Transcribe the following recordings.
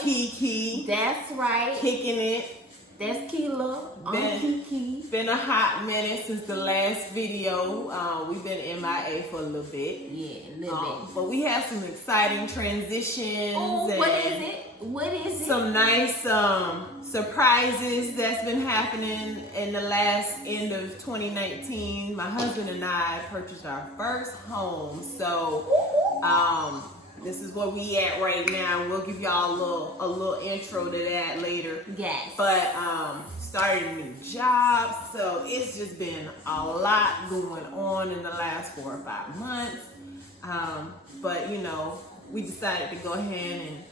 Kei-Kei. That's right. Kicking it. That's Keela. Kei-Kei. Been a hot minute since the last video. We've been MIA for a little bit. Yeah, a little bit. But we have some exciting transitions. Oh, what is it? What is it? Some nice surprises that's been happening in the last end of 2019. My husband and I purchased our first home. So this is where we at right now. We'll give y'all a little intro to that later. Yes. But started a new job, so it's just been a lot going on in the last 4 or 5 months. But you know, we decided to go ahead and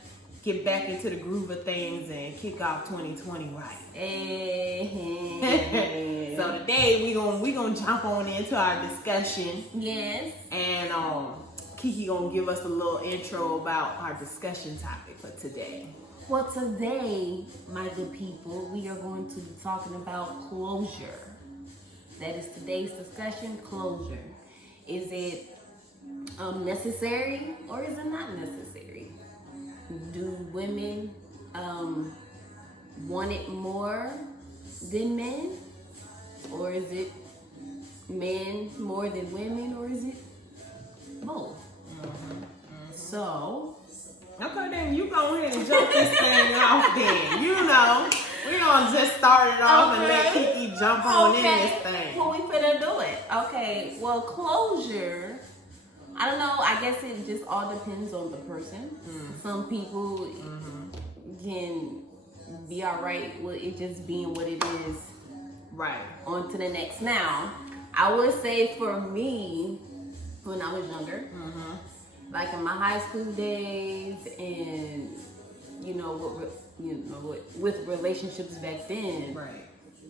get back into the groove of things and kick off 2020 right. So today we gonna jump on into our discussion. Yes. And Kei-Kei gonna give us a little intro about our discussion topic for today. Well, today, my good people, we are going to be talking about closure. That is today's discussion, closure. Is it necessary or is it not necessary? Do women want it more than men? Or is it men more than women? Or is it both? So, okay, then you go ahead and jump this thing off then. You know, we're going to just start it off and let Kei-Kei jump on in this thing. Well, we finna do it. Okay, well, closure, I don't know, I guess it just all depends on the person. Some people can be all right with it just being what it is. Right. On to the next. Now, I would say for me, when I was younger, like in my high school days, and with relationships back then, right?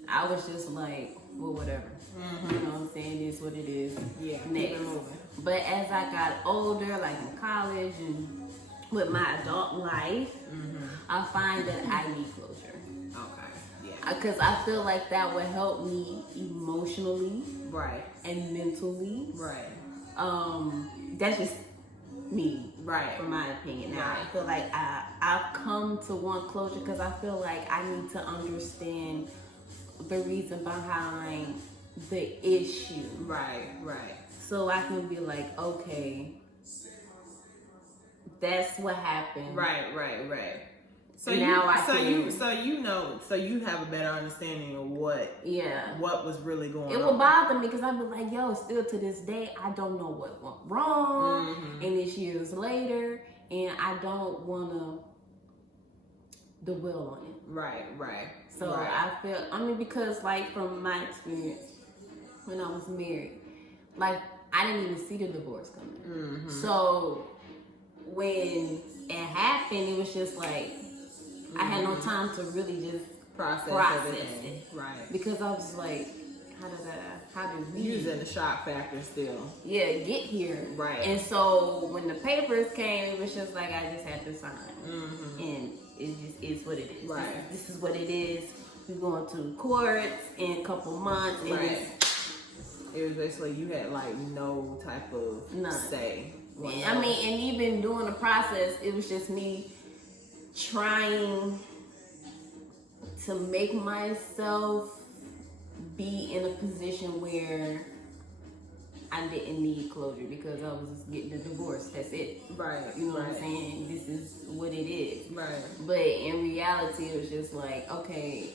I was just like, well, whatever. You know what I'm saying? It's what it is. Yeah. Next. But as I got older, like in college and with my adult life, I find that I need closure. Okay. Yeah. Because I feel like that would help me emotionally, right, and mentally, right. That's just me, right, from my opinion. Now, right. I feel like I've come to want closure because I feel like I need to understand the reason behind the issue. Right, right. So I can be like, okay, that's what happened. Right, right, right. So now you have a better understanding of what was really going on. It will bother me because I'd be like, yo, still to this day, I don't know what went wrong, and it's years later, and I don't want to dwell on it. Right, right. So right. Because like from my experience when I was married, like I didn't even see the divorce coming. So when it happened, it was just like, I had no time to really just process it. Right. Because I was like, how did we using the shock factor still? Yeah, get here. Right. And so when the papers came, it was just like I just had to sign. And it just is what it is. Right. This is what it is. We're going to courts in a couple months. And right. It was basically you had like no type of say. And even during the process, it was just me trying to make myself be in a position where I didn't need closure because I was just getting a divorce. That's it. Right. You know what I'm saying? This is what it is. Right. But in reality, it was just like, okay,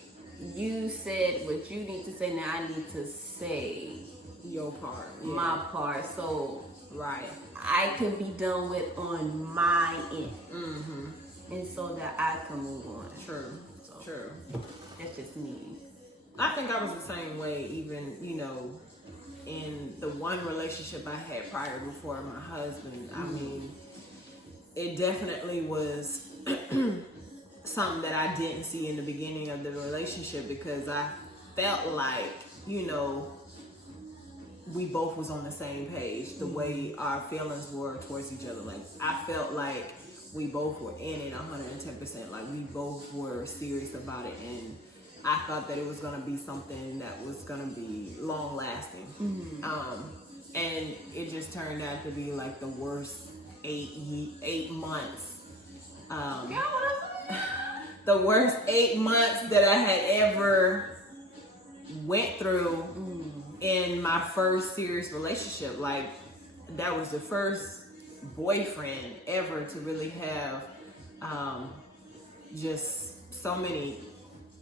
you said what you need to say. Now I need to say your part. My part. So right. I can be done with on my end. And so that I can move on. True. So true. That's just me. I think I was the same way, even, in the one relationship I had prior before my husband, I mean, it definitely was something that I didn't see in the beginning of the relationship, because I felt like, you know, we both was on the same page, the way our feelings were towards each other. Like, I felt like we both were in it 110%. Like, we both were serious about it, and I thought that it was gonna be something that was gonna be long lasting. And it just turned out to be like the worst 8 months. The worst 8 months that I had ever went through in my first serious relationship. Like, that was the first boyfriend ever to really have just so many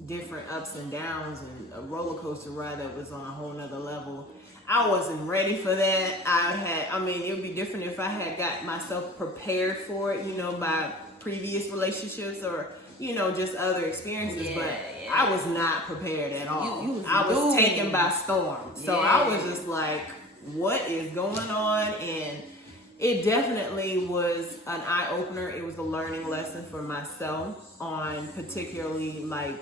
different ups and downs, and a roller coaster ride that was on a whole nother level. I wasn't ready for that. I mean, it would be different if I had got myself prepared for it, you know, by previous relationships or, you know, just other experiences. But I was not prepared at all. I was taken by storm. So I was just like, what is going on? And it definitely was an eye-opener. It was a learning lesson for myself on particularly like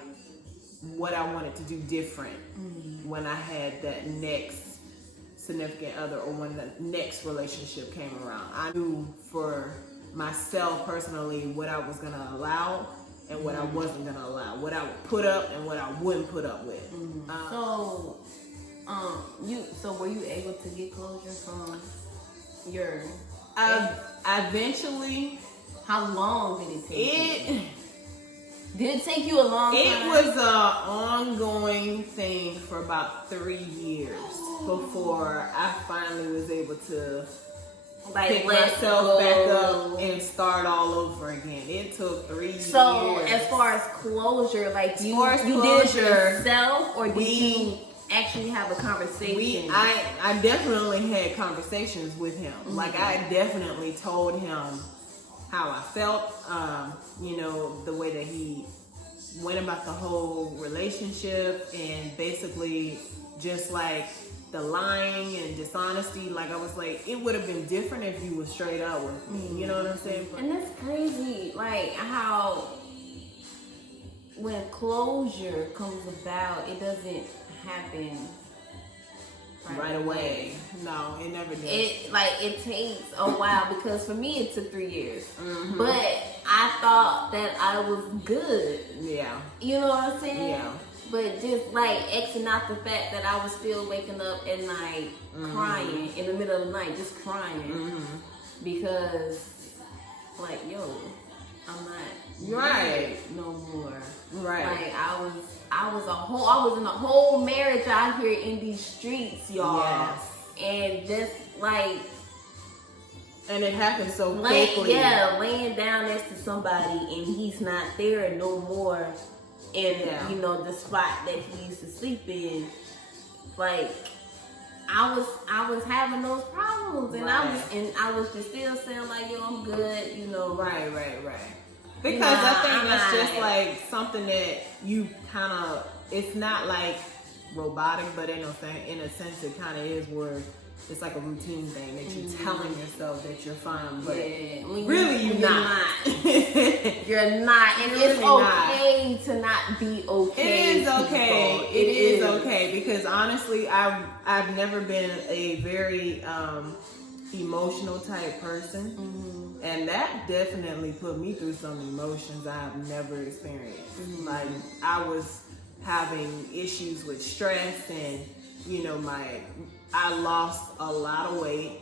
what I wanted to do different when I had that next significant other, or when the next relationship came around. I knew for myself personally what I was going to allow and what I wasn't going to allow, what I would put up and what I wouldn't put up with. So were you able to get closure from your eventually? How long did it take you? Did it take you a long time? It was an ongoing thing for about 3 years before I finally was able to pick myself back up and start all over again. It took 3 years. So as far as closure, like you did it yourself, or did you actually have a conversation? I definitely had conversations with him. Like, I definitely told him how I felt, you know, the way that he went about the whole relationship, and basically just like the lying and dishonesty. Like, I was like, it would have been different if you were straight up with me. You know what I'm saying? And that's crazy, like how when closure comes about, it doesn't happen right away. No, it never does. It takes a while, because for me it took 3 years. But I thought that I was good. Yeah. You know what I'm saying? Yeah. But just like Xing out the fact that I was still waking up at night crying in the middle of the night, just crying because like, yo, I'm not right no more. Right. Like I was in a whole marriage out here in these streets, y'all. Yes. And just like, and it happened so quickly. Laying down next to somebody and he's not there no more in you know, the spot that he used to sleep in. Like I was having those problems, and I was just still saying like, yo, I'm good, you know. Right. Because I think that's just like something that you kind of, it's not like robotic, but in a sense it kind of is, where it's like a routine thing that you're telling yourself that you're fine, but really you're not. You're not, and it's okay to not be okay. It is okay. It is okay, because honestly, I've never been a very emotional type person, and that definitely put me through some emotions I've never experienced. Like, I was having issues with stress, and you know, I lost a lot of weight.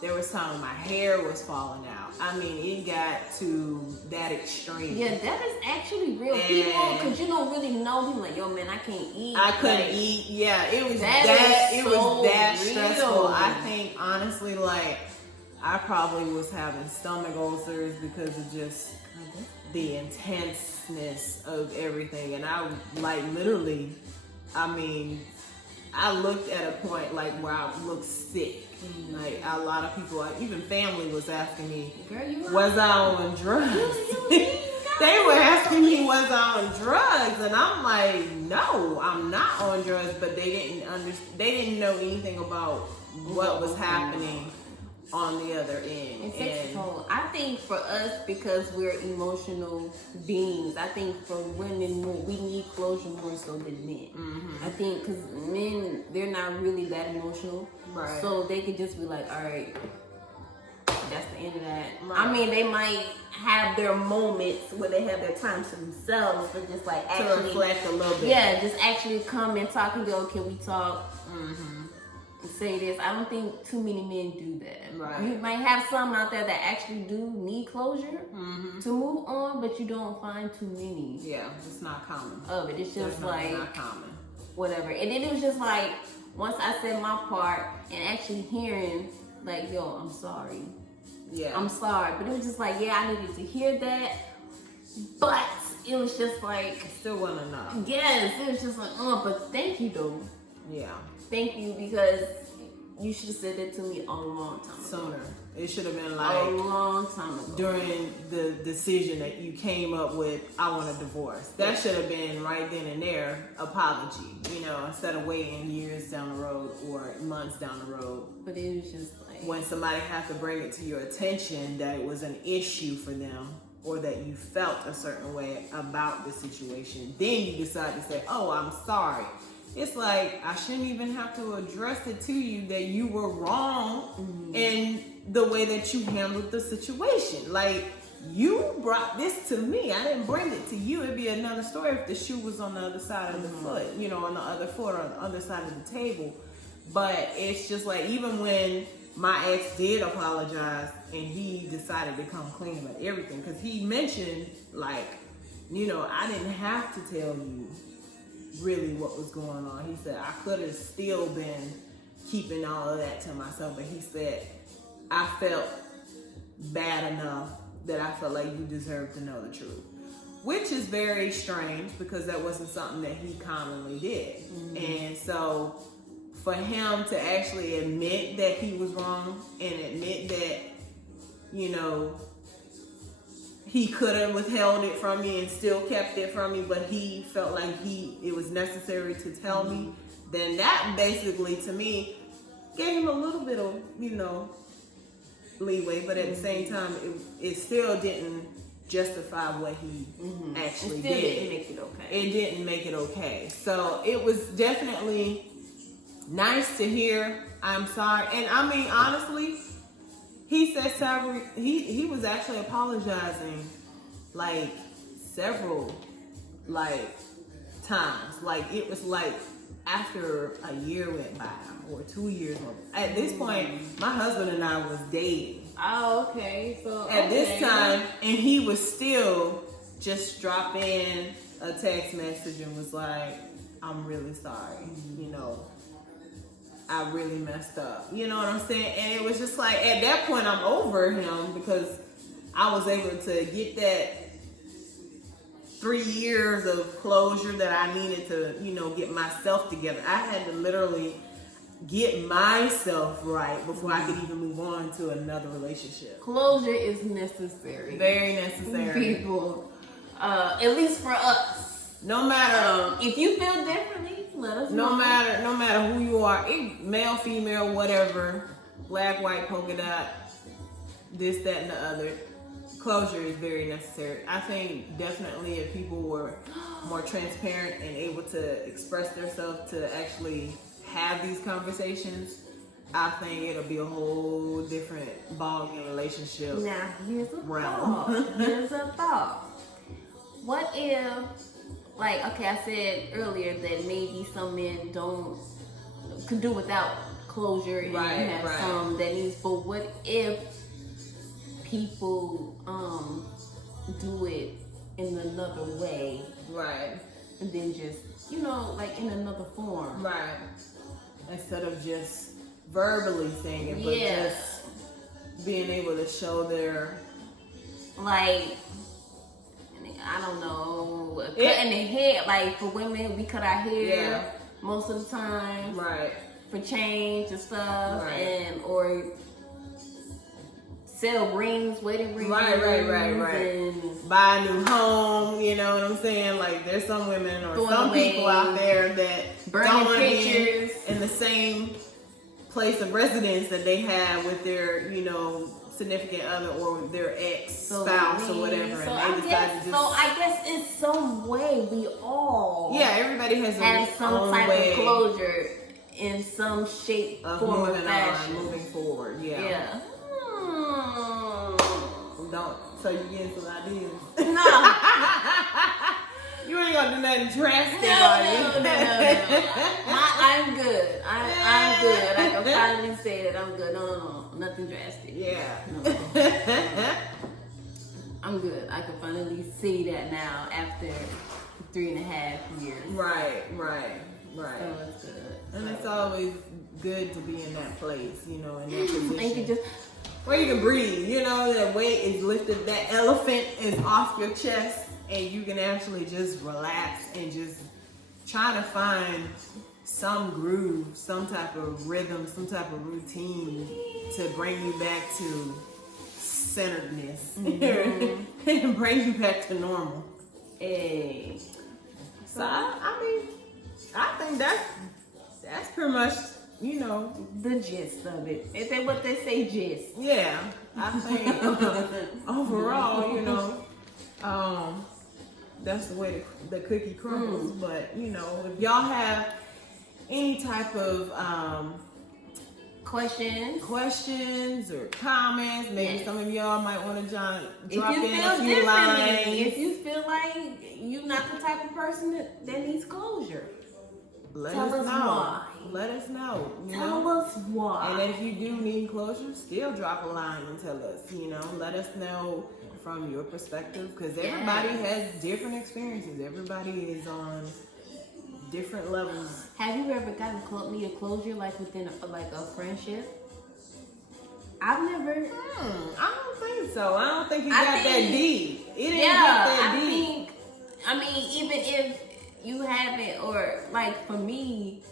There was time my hair was falling out. I mean, it got to that extreme. Yeah, that is actually real, people, because you don't really know him. Like, yo, man, I can't eat. I couldn't eat. Yeah, it was that stressful. I think honestly, like, I probably was having stomach ulcers because of just the intenseness of everything. And I, like, literally, I mean, I looked at a point like where I looked sick. Like, a lot of people, even family, was asking me, girl, you was I on drugs? You They were asking me was I on drugs, and I'm like, no, I'm not on drugs. But they didn't know anything about what was happening on the other end. It takes a toll. I think for us, because we're emotional beings, I think for women, we need closure more so than men. I think because men, they're not really that emotional. Right. So they could just be like, all right, that's the end of that. Right. I mean, they might have their moments where they have their times to themselves, but just like to actually reflect a little bit. Yeah, just actually come and talk and go, can we talk? And say this. I don't think too many men do that. Right. You might have some out there that actually do need closure to move on, but you don't find too many. Yeah, it's not common. Of it. It's just like not common. whatever. And then it was just like once I said my part and actually hearing like, yo, I'm sorry. Yeah. I'm sorry. But it was just like, yeah, I needed to hear that. But it was just like, Still wasn't enough. yes, it was just like, but thank you though. Yeah. Thank you, because you should have said that to me a long time ago. Sooner. It should have been A like long time ago. during the decision that you came up with, I want a divorce. That should have been right then and there, apology, instead of waiting years down the road or months down the road. But it was just like, When somebody had to bring it to your attention that it was an issue for them or that you felt a certain way about the situation, then you decide to say, oh, I'm sorry. It's like, I shouldn't even have to address it to you that you were wrong in the way that you handled the situation. Like, you brought this to me. I didn't bring it to you. It'd be another story if the shoe was on the other side of the foot, on the other foot or on the other side of the table. But it's just like, even when my ex did apologize and he decided to come clean about everything, because he mentioned, like, I didn't have to tell you really what was going on. He said I could have still been keeping all of that to myself, but he said I felt bad enough that I felt like you deserved to know the truth, which is very strange because that wasn't something that he commonly did. And so for him to actually admit that he was wrong and admit that he could have withheld it from me and still kept it from me, but he felt like it was necessary to tell me, then that basically, to me, gave him a little bit of, leeway, but at the same time, it still didn't justify what he actually did. It didn't make it okay. It didn't make it okay. So it was definitely nice to hear, I'm sorry. And I mean, honestly, he said several, he was actually apologizing like several times. Like it was like after a year went by or 2 years went by. At this point, my husband and I was dating. Oh, okay. So at this time, and he was still just drop in a text message and was like, I'm really sorry, I really messed up. You know what I'm saying? And it was just like, at that point, I'm over him because I was able to get that 3 years of closure that I needed to, get myself together. I had to literally get myself right before I could even move on to another relationship. Closure is necessary. Very necessary. People, at least for us. No matter if you feel differently, let us know. No matter who you are, male, female, whatever, black, white, polka dot, this, that, and the other. Closure is very necessary. I think definitely if people were more transparent and able to express themselves to actually have these conversations, I think it'll be a whole different ballgame relationship. Now, here's a realm. thought. Here's a thought. What if, okay, I said earlier that maybe some men could do without closure, and right, you have some that needs. But what if people do it in another way, right, and then just in another form, right, instead of just verbally saying it, but just being able to show their I don't know, cutting the hair. Like for women, we cut our hair most of the time, right, for change and stuff, or sell rings, wedding rings. Right. And buy a new home, you know what I'm saying? Like, there's some women or some people out there that burning don't want to pictures be in the same place of residence that they have with their, you know, significant other or their ex-spouse or whatever. So and they decide to just... So I guess in some way we all everybody has some type way of closure in some shape, form, or fashion. Moving forward, Yeah. Don't. So you getting some ideas? No. You ain't gonna do nothing drastic, No. are you? I'm good. I'm good. I can finally say that I'm good. No, nothing drastic. Yeah. No. I'm good. I can finally see that now after 3.5 years. Right. So it's good. And it's always good to be in that place, you know, in that position. And you just where you can breathe, you know, that weight is lifted, that elephant is off your chest, and you can actually just relax and just try to find some groove, some type of rhythm, some type of routine to bring you back to centeredness and bring you back to normal. Hey. So I mean, I think that's pretty much, you know, the gist of it. Is that what they say, gist? Yeah, I think overall, you know, that's the way the cookie crumbles. But, you know, if y'all have any type of questions or comments, maybe some of y'all might want to drop in a few lines. If you feel like you're not the type of person that needs closure, tell us why. Let us know. Tell us why. And if you do need closure, still drop a line and tell us. You know, let us know from your perspective, because everybody has different experiences. Everybody is on different levels. Have you ever gotten me a closure like within a friendship? I've never. I don't think so. I don't think it got that deep. It didn't get that deep. I mean, even if you haven't, or like for me,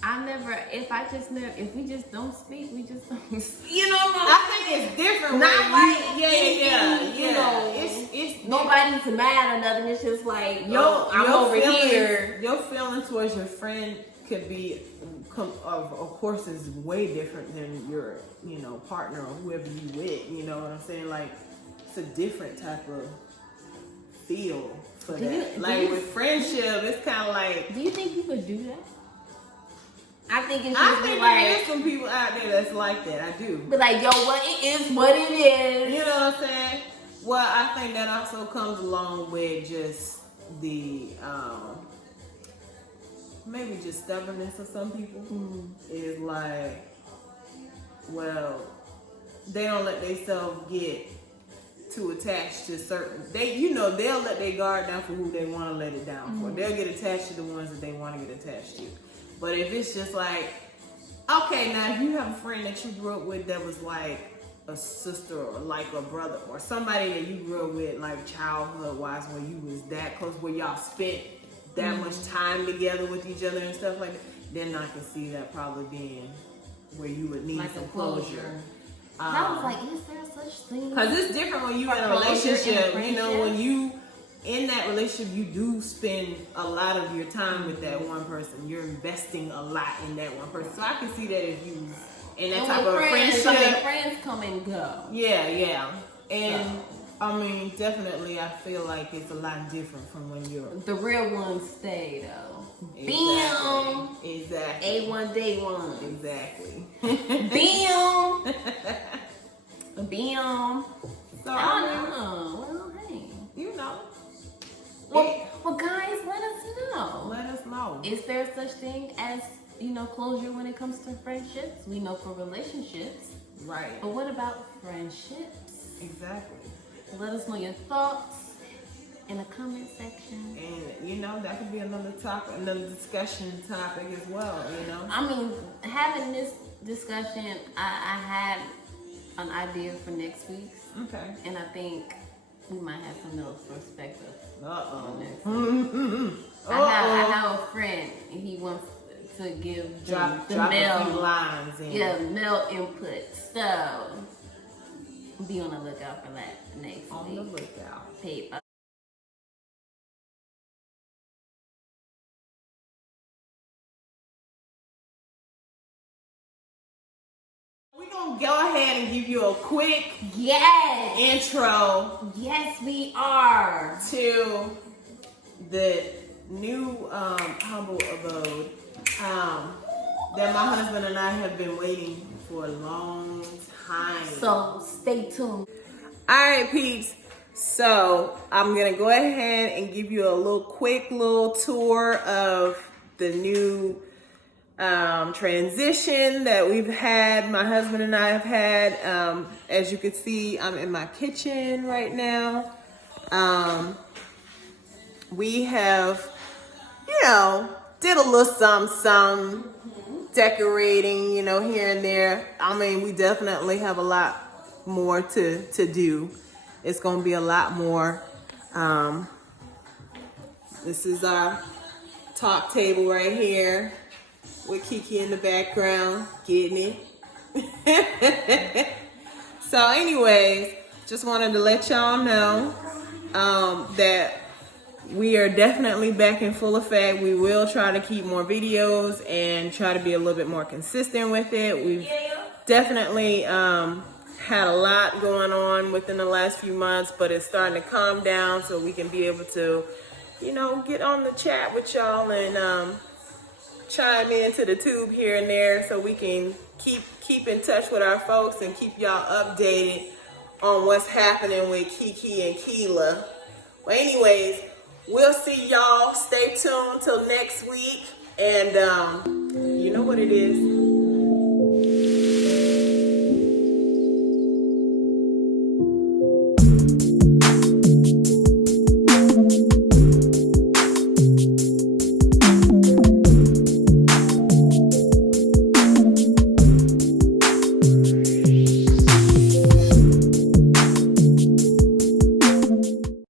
if we just don't speak, we just don't speak. You know what I'm saying? I think it's different. Not like anything, you know, it's nobody's mad or nothing. It's just like, I'm over here. Your feeling towards your friend could be, of course, is way different than your, you know, partner or whoever you with. You know what I'm saying? Like, it's a different type of feel for that. With friendship, it's kind of like. Do you think people do that? I think it's just there is some people out there that's like that. I do. But like, yo, it is what it is. You know what I'm saying? Well, I think that also comes along with just the maybe just stubbornness of some people. Is like, well, they don't let themselves get too attached to certain. They'll let their guard down for who they want to let it down for. They'll get attached to the ones that they want to get attached to. But if it's just like, okay, now if you have a friend that you grew up with that was like a sister or like a brother or somebody that you grew up with like childhood wise, where you was that close, where y'all spent that much time together with each other and stuff like that, then I can see that probably being where you would need some closure. I was like, is there such thing? Because it's different when you're in a relationship. You know, when you in that relationship, you do spend a lot of your time with that one person. You're investing a lot in that one person. So I can see that if you in that type of friendship. Friends come and go. Yeah. And I mean, definitely, I feel like it's a lot different from when you're the real ones stay though. Exactly. A1 day one. Exactly. Bam. So I don't know. Well, hey, you know. Well, guys, let us know. Let us know. Is there such thing as, you know, closure when it comes to friendships? We know for relationships. Right. But what about friendships? Exactly. Let us know your thoughts in the comment section. And, you know, that could be another topic, another discussion topic as well, you know. I mean, having this discussion, I had an idea for next week's. Okay. And I think we might have some else perspective. Uh-oh. I have a friend, and he wants to give drop the a male few lines in. Yeah, male input. So be on the lookout for that next On week. the lookout. Paper. We're gonna go ahead and give you a quick Yes. intro Yes, we are. to the new humble abode that my husband and I have been waiting for a long time. So stay tuned. All right, peeps. So I'm gonna go ahead and give you a quick little tour of the new transition that we've had. My husband and I have had. As you can see, I'm in my kitchen right now. We have, did a little some decorating, here and there. I mean, we definitely have a lot more to do. It's gonna be a lot more. This is our talk table right here with Kiki in the background getting it. So anyways, just wanted to let y'all know that we are definitely back in full effect. We will try to keep more videos and try to be a little bit more consistent with it. We've definitely had a lot going on within the last few months, but it's starting to calm down so we can be able to, get on the chat with y'all and chime into the tube here and there so we can keep in touch with our folks and keep y'all updated on what's happening with Kiki and Keela. Well, anyways, we'll see y'all. Stay tuned till next week. And you know what it is.